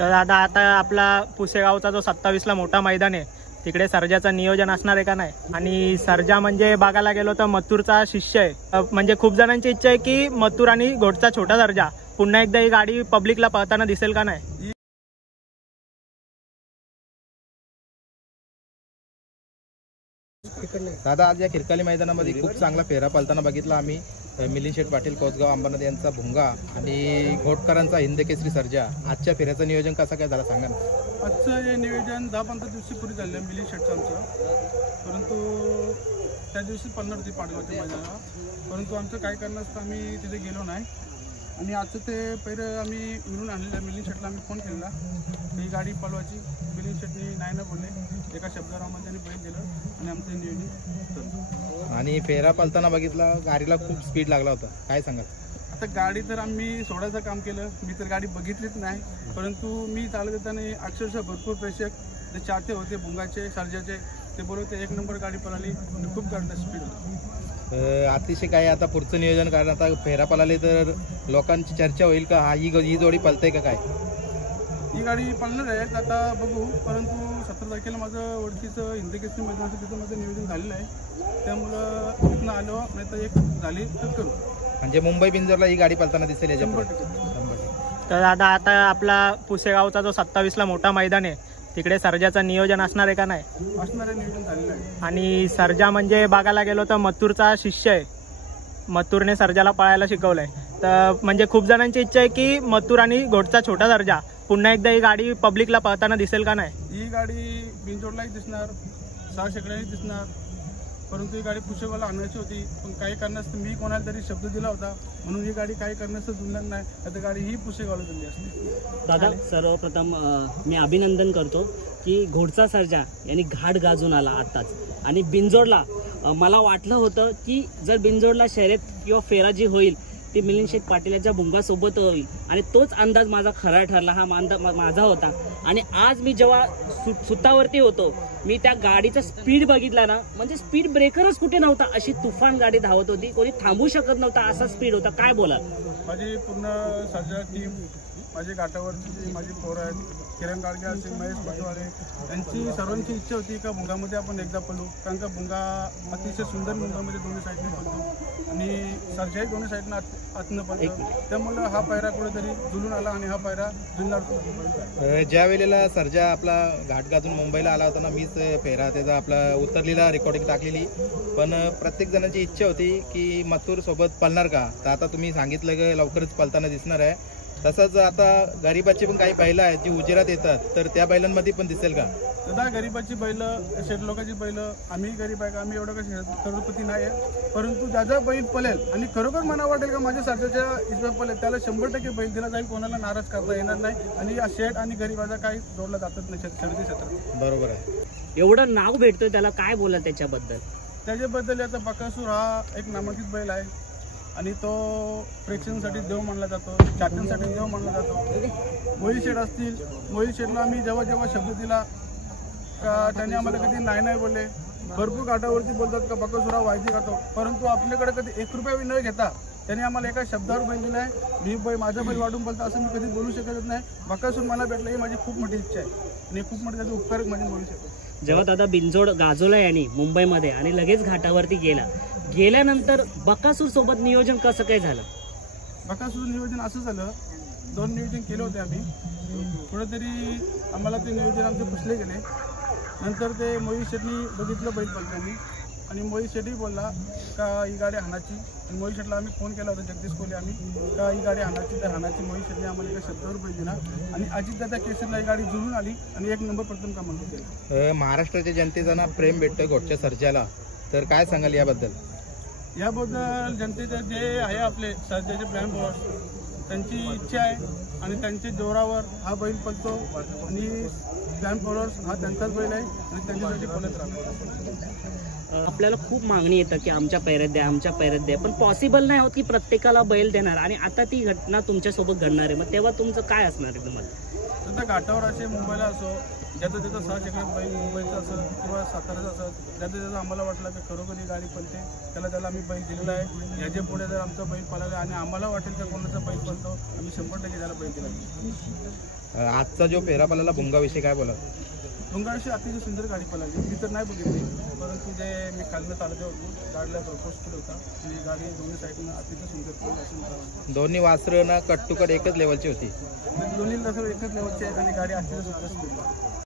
तर आता आपला पुसेगावचा जो 27ला मोठा मैदान आहे तिकडे सर्जाचं नियोजन असणार आहे का नाही। आणि सर्जा म्हणजे बघायला गेलो तर मथुरचा शिष्य आहे। म्हणजे खूप जणांची इच्छा आहे की मथुर आणि घोटचा छोटा सर्जा पुन्हा एकदा ही गाडी पब्लिकला पळताना दिसेल का नाही। दादा, आज या खिरकाली मैदानामध्ये खूप चांगला फेरा पालताना बघितला आम्ही। मिलिंद शेठ पाटील कोसगाव अंबरनाथ यांचा भुंगा आणि घोटकरांचा हिंद केसरी सर्जा। आजच्या फेऱ्याचं नियोजन कसं काय झालं सांगा ना। आजचं हे नियोजन 10-15 दिवसापूर्वी झालं मिलिंद शेठचं आमचं, परंतु त्या दिवशी पन्नास होती पाडगावच्या मैदानाला, परंतु आमचं काय करण्याचं आम्ही तिथे गेलो नाही। आणि आजचं ते पहिलं आम्ही मिळून आणलेलं मिलिंद शेठला आम्ही फोन केलेला ही गाडी पळवायची। मिलिंद शेठनी नाही ना बोलले, एका शब्दारामध्ये त्यांनी बैल दिलं आणि आमचं नियोजन। आणि फेरा पालताना बघितला गाडीला खूप स्पीड लागला होता, काय सांगाल? आता गाडी तर आम्ही सोडायचं काम केलं, मी तर गाडी बघितलीच नाही, परंतु मी चालत येताना अक्षरशः भरपूर प्रेक्षक जे चाहते होते भुंगाचे सर्जाचे ते बोलवते एक नंबर गाडी पळाली आणि खूप गाडीला स्पीड होती। अतिशय काय आता पुढचं नियोजन, कारण आता फेरा पळाले तर लोकांची चर्चा होईल का ही जोडी पळते का काय? ही गाडी पळणार आहे आता बघू, परंतु 17 तारखेला माझं ओळखीचं हिंद केसरी मैदानाचं तिथं माझं नियोजन झालेलं आहे, त्यामुळं तिथनं आलो नाही तर एक झाली तर करू। म्हणजे मुंबई बिंजोरला ही गाडी पळताना दिसेल याच्या? 100%। तर आता आपला पुसेगावचा जो 27ला मोठा मैदान आहे तिकडे सर्जाचं नियोजन असणार आहे का नाही? असणार आहे, नियोजन झालेलं आहे। आणि सर्जा म्हणजे बघायला गेलो तर मथुरचा शिष्य आहे। मथुरने सर्जाला पळायला शिकवलंय। तर म्हणजे खूप जणांची इच्छा आहे की मथुर आणि घोटचा छोटा सर्जा पुन्हा एकदा ही गाडी पब्लिकला पळताना दिसेल का नाही। ही गाडी बिंजोडलाही दिसणार, 6 शेकड्याही दिसणार, परंतु ही गाडी पुसेगावला आणायची होती, पण काही कारणास्तव मी कोणाला तरी शब्द दिला होता म्हणून ही गाडी काही कारणास्तव जुळणार नाही, आता गाडी ही पुसेगावला दिली असते। दादा, सर्वप्रथम मी अभिनंदन करतो की घोटचा सर्जा यांनी घाट गाजून आला आत्ताच। आणि बिंजोडला मला वाटलं होतं की जर बिंजोडला शर्यत किंवा फेरा जी होईल ती मिलिंद शेठ पाटील यांच्या भुंगासोबत होईल, आणि तोच अंदाज माझा खरा ठरला, हा माझा होता। आणि आज मी जेव्हा सुतावरती होतो मी त्या गाडीचा स्पीड बघितला ना, म्हणजे स्पीड ब्रेकरच कुठे नव्हता, अशी तुफान गाडी धावत होती, कोणी थांबू शकत नव्हता असा स्पीड होता। काय बोला? माझी पूर्ण सर्जा टीम, माझी घाटावरची माझी पोरं आहेत, किरण गाडगे असेल, महेश पटवाळे, त्यांची सर्वांची इच्छा होती का भुंगामध्ये आपण एकदा पळू, कारण का भुंगा अतिशय सुंदर भुंगामध्ये दोन्ही साईडने पळतो आणि सर्जाही दोन्ही साईडनं आतनं पळतो, त्यामुळं हा पायरा कुठेतरी जुळून आला आणि हा पायरा जुळणार। ज्या वेळेला सर्जा आपला घाट गाजून मुंबईला आला होता ना, मीच फेरा त्याचा आपला उतरलेला रेकॉर्डिंग टाकलेली, पण प्रत्येक जणांची इच्छा होती की मथुर सोबत पळणार का, तर आता तुम्ही सांगितलं की लवकरच पळताना दिसणार आहे। तसंच आता गरीबाची पण काही बैलं आहेत जी उजेरात येतात, तर त्या बैलांमध्ये पण दिसेल का? दादा, गरीबाची बैलं, शेठ लोकांची बैलं, आम्ही गरीब आहे का, आम्ही एवढं काही करोडपती नाही आहे, परंतु ज्याचा बैल पळेल आणि खरोखर मला वाटेल का माझ्या सर्जाच्या इथं पळेल त्याला 100% बैल दिला जाईल, कोणाला नाराज करता येणार नाही। आणि या शेठ आणि गरीबाचा काही जोडला जातच नाही शर्यती क्षेत्रात। बरोबर आहे। एवढं नाव भेटतोय त्याला, काय बोला त्याच्याबद्दल? त्याच्याबद्दल आता बकासूर हा एक नामांकित बैल आहे आणि तो प्रेक्षकांसाठी देव मानला जातो, चाट्यांसाठी देव मानला जातो। मोहित शेठ असतील, मोहित शेठला आम्ही जेव्हा शब्द दिला का त्याने आम्हाला कधी नाही बोलले, भरपूर घाटावरती बोलतात का बकासूर हा वायदी खातो, परंतु आपल्याकडे कधी 1 रुपया न घेता त्याने आम्हाला एका शब्दावर बैल दिला आहे। मी माझा बैल वाढून बोलतो असं मी कधी बोलू शकत नाही। बकासूर मला भेटला ही माझी खूप मोठी इच्छा आहे आणि खूप मोठी त्याचे उपकारक म्हणजे बोलू शकतो। जेव्हा दादा बिंजोड गाजवला यांनी मुंबईमध्ये आणि लगेच घाटावरती गेल्यानंतर बकासूर सोबत नियोजन कसं काय झालं? बकासूर नियोजन असं झालं, 2 नियोजन केले होते आम्ही, कुठेतरी आम्हाला ते नियोजन आमचे पुसले गेले, नंतर ते मोहित शेठनी बघितलं बैल पलट्यांनी आणि मोहित शेठही बोलला का ही गाडी हाणाची, आणि मोहित शेठला आम्ही फोन केला होता जगदीश कोहली आम्ही का ही गाडी हाणाची, तर हाणाची मोहित शेठने आम्हाला एका शब्दावर बैल दिला आणि अजितदादा केसरीला ही गाडी जुळून आली आणि 1 नंबर प्रथम का म्हणून केला। महाराष्ट्राच्या जनतेचा ना प्रेम भेटतं घोटच्या सर्जाला, तर काय सांगाल याबद्दल? याबद्दल जनतेचे जे आहे आपले सर्जाचे प्लॅन बॉस त्यांची इच्छा आहे आणि त्यांच्या जोरावर हा बैल पळतो आणि प्लॅन फॉलोअर्स हा त्यांचाच बैल आहे आणि त्यांच्यासाठी पळत राहतो। आपल्याला खूप मागणी येतं की आमच्या पैऱ्यात द्या, आमच्या पैऱ्यात द्या, पण पॉसिबल नाही होत की प्रत्येकाला बैल देणार, आणि आता ती घटना तुमच्यासोबत घडणार आहे, मग तेव्हा तुमचं काय असणार आहे तुम्हाला? आता घाटावर असे मुंबईला असो, ज्याचं त्याचं 6 शेकड्यात बैल मुंबईचं असं किंवा साताऱ्याचं असं, ज्याचं आम्हाला वाटलं की खरोखर ही गाडी पळते त्याला आम्ही बैल दिलेला आहे। याच्या पुढे जर आमचा बैल पळाला आणि आम्हाला वाटेल तर कोणाचा बैल पळतो, आम्ही 100% त्याला बैल दिला। आजचा जो फेरा पळाला भुंगाविषयी काय बोला? डोंगराशी अतिशय सुंदर गाडी पळाली. मी तर नाही बघितली, परंतु जे मी खालनं चालत होतो गाडीला प्रपोज केलं होता आणि गाडी दोन्ही साईडनं अतिशय सुंदर पळाली असं मला वाटतं. दोन्ही वासरं ना कट टू कट एकच लेवलची होती. दोन्ही कसं एकच लेवलची आहेत आणि गाडी अतिशय सुंदर स्पीड